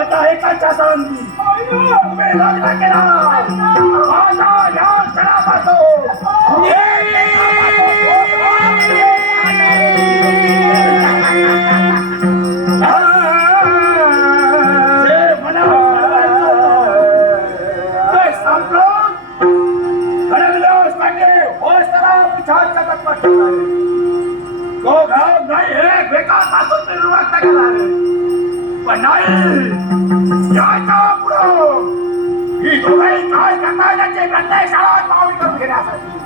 आता एकाच्या संधी तुम्ही लग्न केला माझा या क्षणापासून पण नाही याच्या पुढं ही दोघंही काय करणार याचे निर्णय शाळा पाऊल करून घेण्यासाठी